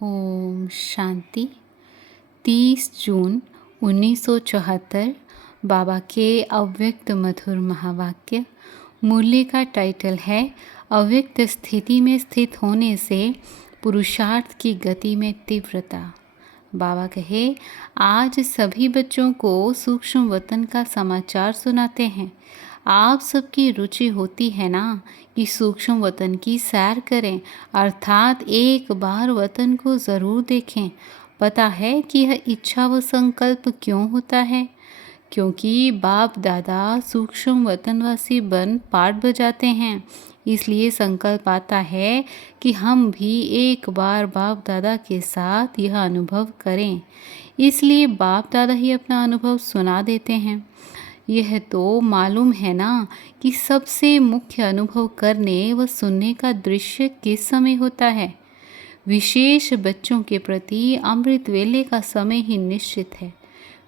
ओम शांति। 30 जून 1974 बाबा के अव्यक्त मधुर महावाक्य। मूल्य का टाइटल है अव्यक्त स्थिति में स्थित होने से पुरुषार्थ की गति में तीव्रता। बाबा कहे, आज सभी बच्चों को सूक्ष्म वतन का समाचार सुनाते हैं। आप सबकी रुचि होती है ना कि सूक्ष्म वतन की सैर करें, अर्थात एक बार वतन को ज़रूर देखें। पता है कि यह इच्छा व संकल्प क्यों होता है? क्योंकि बाप दादा सूक्ष्म वतनवासी बन पाठ बजाते हैं, इसलिए संकल्प आता है कि हम भी एक बार बाप दादा के साथ यह अनुभव करें। इसलिए बाप दादा ही अपना अनुभव सुना देते हैं। यह तो मालूम है ना कि सबसे मुख्य अनुभव करने व सुनने का दृश्य किस समय होता है। विशेष बच्चों के प्रति अमृत वेले का समय ही निश्चित है।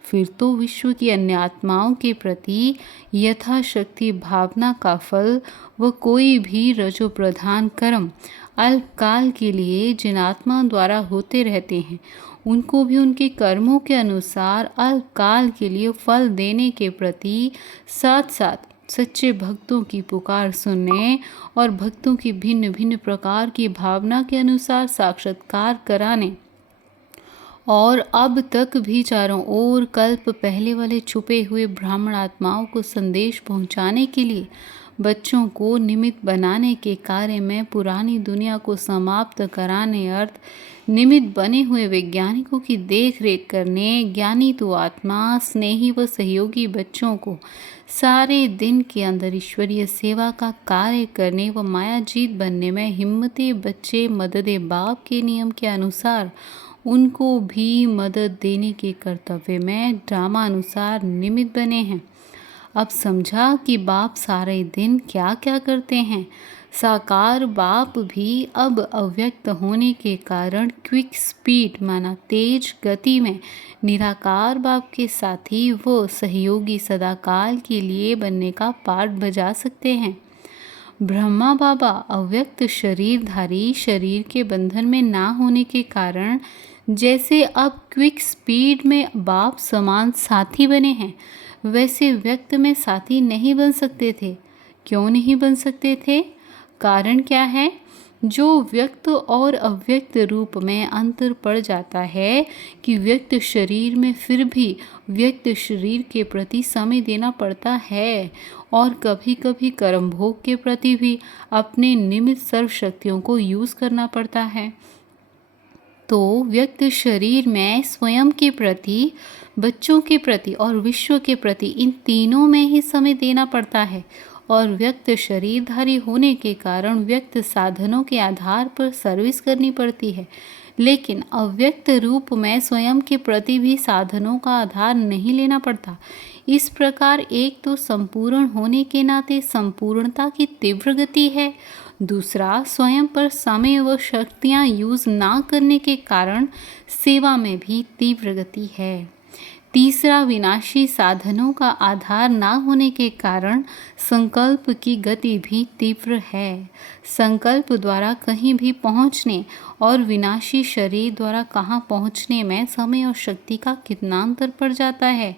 फिर तो विश्व की अन्य आत्माओं के प्रति यथाशक्ति भावना का फल व कोई भी रजो प्रधान कर्म अल्पकाल के लिए जिन आत्माओं द्वारा होते रहते हैं, उनको भी उनके कर्मों के अनुसार अल्पकाल के लिए फल देने के प्रति साथ साथ सच्चे भक्तों की पुकार सुनने और भक्तों की भिन्न भिन्न प्रकार की भावना के अनुसार साक्षात्कार कराने और अब तक भी चारों ओर कल्प पहले वाले छुपे हुए ब्राह्मण आत्माओं को संदेश पहुंचाने के लिए बच्चों को निमित्त बनाने के कार्य में पुरानी दुनिया को समाप्त कराने अर्थ निमित्त बने हुए वैज्ञानिकों की देख रेख करने ज्ञानी तो आत्मा स्नेही व सहयोगी बच्चों को सारे दिन के अंदर ईश्वरीय सेवा का कार्य करने व मायाजीत बनने में हिम्मती बच्चे मददे बाप के नियम के अनुसार उनको भी मदद देने के कर्तव्य में ड्रामा अनुसार निमित्त बने हैं। अब समझा कि बाप सारे दिन क्या क्या करते हैं। साकार बाप भी अब अव्यक्त होने के कारण क्विक स्पीड माना तेज गति में निराकार बाप के साथी वो सहयोगी सदाकाल के लिए बनने का पाठ बजा सकते हैं। ब्रह्मा बाबा अव्यक्त शरीरधारी शरीर के बंधन में ना होने के कारण जैसे अब क्विक स्पीड में बाप समान साथी बने हैं, वैसे व्यक्त में साथी नहीं बन सकते थे। क्यों नहीं बन सकते थे? कारण क्या है? जो व्यक्त और अव्यक्त रूप में अंतर पड़ जाता है कि व्यक्त शरीर में फिर भी व्यक्त शरीर के प्रति समय देना पड़ता है और कभी कभी कर्म भोग के प्रति भी अपने निमित्त सर्व शक्तियों को यूज करना पड़ता है। तो व्यक्त शरीर में स्वयं के प्रति, बच्चों के प्रति और विश्व के प्रति इन तीनों में ही समय देना पड़ता है और व्यक्त शरीरधारी होने के कारण व्यक्त साधनों के आधार पर सर्विस करनी पड़ती है, लेकिन अव्यक्त रूप में स्वयं के प्रति भी साधनों का आधार नहीं लेना पड़ता। इस प्रकार एक तो संपूर्ण होने के नाते संपूर्णता की तीव्र गति है, दूसरा स्वयं पर समय व शक्तियाँ यूज ना करने के कारण सेवा में भी तीव्र गति है, तीसरा विनाशी साधनों का आधार ना होने के कारण संकल्प की गति भी तीव्र है। संकल्प द्वारा कहीं भी पहुँचने और विनाशी शरीर द्वारा कहाँ पहुँचने में समय और शक्ति का कितना अंतर पड़ जाता है।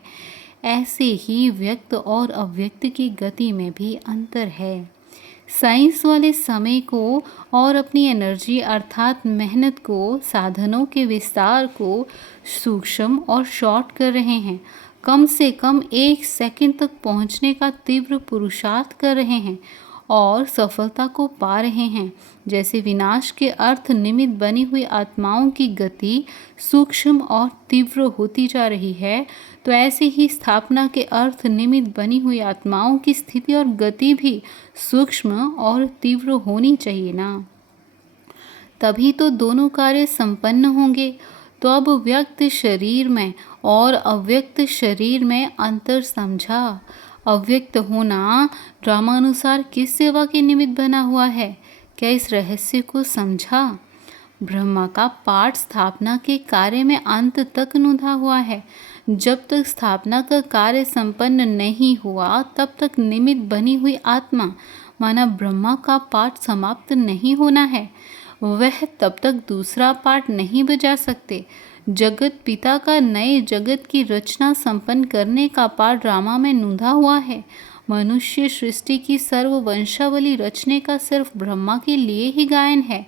ऐसे ही व्यक्त और अव्यक्त की गति में भी अंतर है। साइंस वाले समय को और अपनी एनर्जी अर्थात मेहनत को, साधनों के विस्तार को सूक्ष्म और शॉर्ट कर रहे हैं। कम से कम 1 सेकंड तक पहुंचने का तीव्र पुरुषार्थ कर रहे हैं और सफलता को पा रहे हैं। जैसे विनाश के अर्थ निमित्त बनी हुई आत्माओं की गति सूक्ष्म और तीव्र होती जा रही है, तो ऐसे ही स्थापना के अर्थ निमित्त बनी हुई आत्माओं की स्थिति और गति भी सूक्ष्म और तीव्र होनी चाहिए ना, तभी तो दोनों कार्य संपन्न होंगे। तो अब व्यक्त शरीर में और अव्यक्त शरीर में अंतर समझा। अव्यक्त होना ड्रामानुसार किस सेवा के निमित्त बना हुआ है? क्या इस रहस्य को समझा? ब्रह्मा का पाठ स्थापना के कार्य में अंत तक नुधा हुआ है। जब तक स्थापना का कार्य संपन्न नहीं हुआ, तब तक निमित्त बनी हुई आत्मा माना ब्रह्मा का पाठ समाप्त नहीं होना है। वह तब तक दूसरा पार्ट नहीं बजा सकते। जगत पिता का नए जगत की रचना संपन्न करने का पार्ट ड्रामा में नूंधा हुआ है। मनुष्य सृष्टि की सर्व वंशावली रचने का सिर्फ ब्रह्मा के लिए ही गायन है।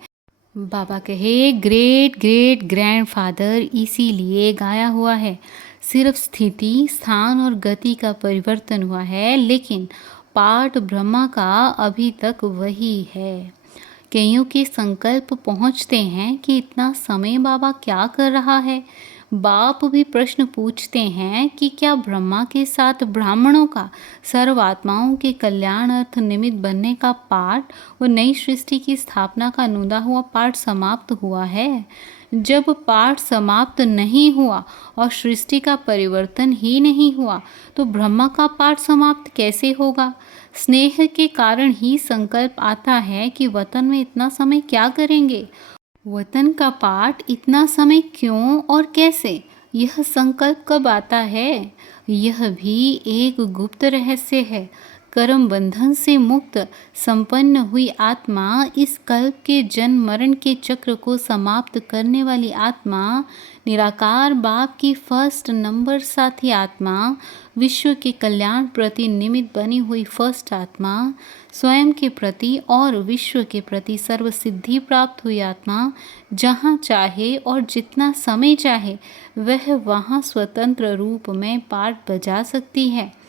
बाबा कहे ग्रेट ग्रेट ग्रैंडफादर इसीलिए गाया हुआ है। सिर्फ स्थिति, स्थान और गति का परिवर्तन हुआ है, लेकिन पार्ट ब्रह्मा का अभी तक वही है। कईयों के संकल्प पहुंचते हैं कि इतना समय बाबा क्या कर रहा है। बाप भी प्रश्न पूछते हैं कि क्या ब्रह्मा के साथ ब्राह्मणों का सर्व आत्माओं के कल्याण अर्थ निमित्त बनने का पाठ व नई सृष्टि की स्थापना का नूंदा हुआ पाठ समाप्त हुआ है। जब पाठ समाप्त नहीं हुआ और सृष्टि का परिवर्तन ही नहीं हुआ तो ब्रह्मा का पाठ समाप्त कैसे होगा। स्नेह के कारण ही संकल्प आता है कि वतन में इतना समय क्या करेंगे। वतन का पाठ इतना समय क्यों और कैसे, यह संकल्प कब आता है, यह भी एक गुप्त रहस्य है। कर्म बंधन से मुक्त संपन्न हुई आत्मा, इस कल्प के जन्म मरण के चक्र को समाप्त करने वाली आत्मा, निराकार बाप की फर्स्ट नंबर साथी आत्मा, विश्व के कल्याण प्रति निमित्त बनी हुई फर्स्ट आत्मा, स्वयं के प्रति और विश्व के प्रति सर्व सिद्धि प्राप्त हुई आत्मा, जहाँ चाहे और जितना समय चाहे वह वहाँ स्वतंत्र रूप में पाठ बजा सकती है।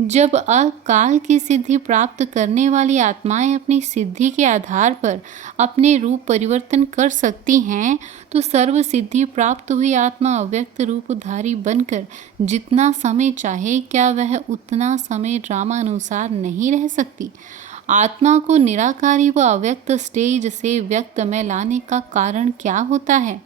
जब अकाल की सिद्धि प्राप्त करने वाली आत्माएं अपनी सिद्धि के आधार पर अपने रूप परिवर्तन कर सकती हैं, तो सर्व सिद्धि प्राप्त हुई आत्मा अव्यक्त रूपधारी बनकर जितना समय चाहे, क्या वह उतना समय ड्रामानुसार नहीं रह सकती। आत्मा को निराकारी व अव्यक्त स्टेज से व्यक्त में लाने का कारण क्या होता है।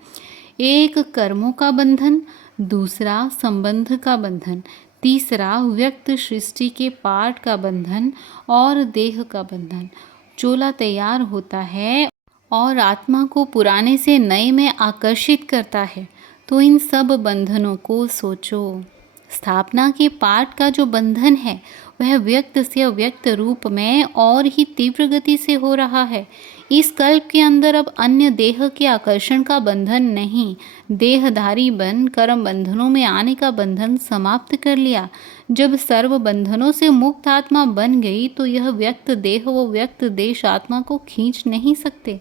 एक कर्मों का बंधन, दूसरा संबंध का बंधन, तीसरा व्यक्त सृष्टि के पाठ का बंधन और देह का बंधन। चोला तैयार होता है और आत्मा को पुराने से नए में आकर्षित करता है। तो इन सब बंधनों को सोचो। स्थापना के पाठ का जो बंधन है वह व्यक्त से अव्यक्त रूप में और ही तीव्र गति से हो रहा है। इस कल्प के अंदर अब अन्य देह के आकर्षण का बंधन नहीं, देहधारी बन कर्म बंधनों में आने का बंधन समाप्त कर लिया। जब सर्व बंधनों से मुक्त आत्मा बन गई तो यह व्यक्त देह व व्यक्त देश आत्मा को खींच नहीं सकते।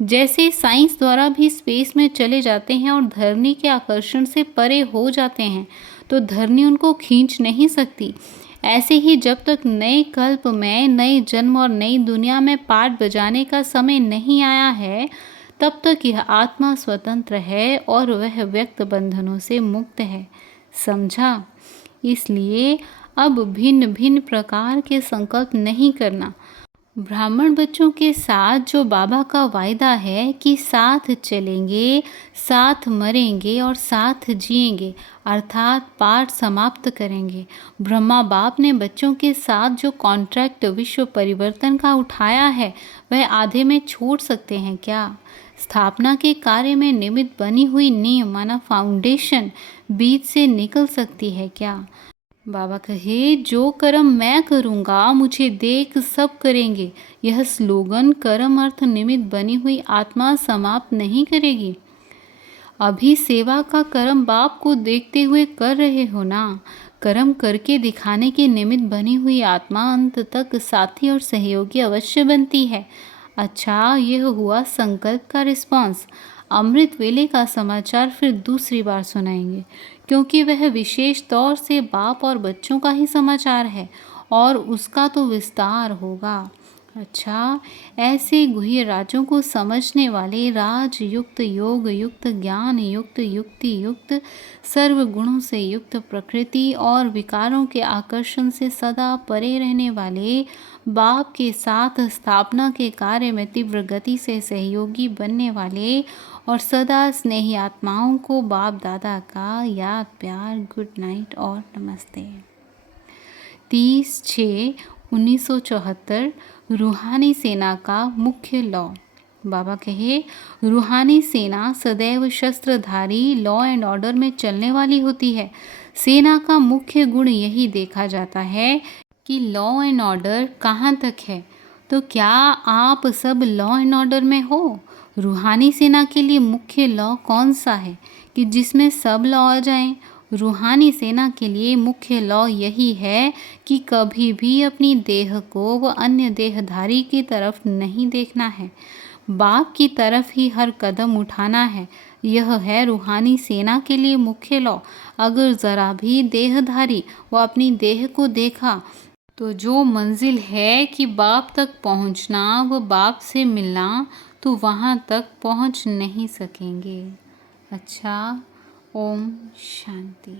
जैसे साइंस द्वारा भी स्पेस में चले जाते हैं और धरनी के आकर्षण से परे हो जाते हैं, तो धरनी उनको खींच नहीं सकती। ऐसे ही जब तक नए कल्प में नए जन्म और नई दुनिया में पाठ बजाने का समय नहीं आया है, तब तक यह आत्मा स्वतंत्र है और वह व्यक्त बंधनों से मुक्त है। समझा? इसलिए अब भिन्न भिन्न प्रकार के संकल्प नहीं करना। ब्राह्मण बच्चों के साथ जो बाबा का वायदा है कि साथ चलेंगे, साथ मरेंगे और साथ जिएंगे, अर्थात पाठ समाप्त करेंगे। ब्रह्मा बाप ने बच्चों के साथ जो कॉन्ट्रैक्ट विश्व परिवर्तन का उठाया है वह आधे में छोड़ सकते हैं क्या। स्थापना के कार्य में निमित्त बनी हुई नींव माना फाउंडेशन बीच से निकल सकती है क्या। बाबा कहे जो कर्म मैं करूँगा मुझे देख सब करेंगे, यह स्लोगन कर्म अर्थ निमित्त बनी हुई आत्मा समाप्त नहीं करेगी। अभी सेवा का कर्म बाप को देखते हुए कर रहे हो ना। कर्म करके दिखाने के निमित्त बनी हुई आत्मा अंत तक साथी और सहयोगी अवश्य बनती है। अच्छा, यह हुआ संकल्प का रिस्पॉन्स। अमृत वेले का समाचार फिर दूसरी बार सुनाएंगे, क्योंकि वह विशेष तौर से बाप और बच्चों का ही समाचार है और उसका तो विस्तार होगा। अच्छा, ऐसे गुह्य राजों को समझने वाले राज युक्त, योग युक्त, ज्ञान युक्त, युक्ति युक्त, सर्व गुणों से युक्त, प्रकृति और विकारों के आकर्षण से सदा परे रहने वाले, बाप के साथ स्थापना के कार्य में तीव्र गति से सहयोगी बनने वाले और सदा स्नेही आत्माओं को बाप दादा का याद प्यार, गुड नाइट और नमस्ते। 30/6/1974 रूहानी सेना का मुख्य लॉ। बाबा कहे रूहानी सेना सदैव शस्त्रधारी, लॉ एंड ऑर्डर में चलने वाली होती है। सेना का मुख्य गुण यही देखा जाता है कि लॉ एंड ऑर्डर कहाँ तक है। तो क्या आप सब लॉ एंड ऑर्डर में हो? रूहानी सेना के लिए मुख्य लॉ कौन सा है कि जिसमें सब लॉ आ जाएं? रूहानी सेना के लिए मुख्य लॉ यही है कि कभी भी अपनी देह को व अन्य देहधारी की तरफ नहीं देखना है, बाप की तरफ ही हर कदम उठाना है। यह है रूहानी सेना के लिए मुख्य लॉ। अगर ज़रा भी देहधारी व अपनी देह को देखा तो जो मंजिल है कि बाप तक पहुंचना व बाप से मिलना, तो वहां तक पहुंच नहीं सकेंगे। अच्छा, ओम शांति।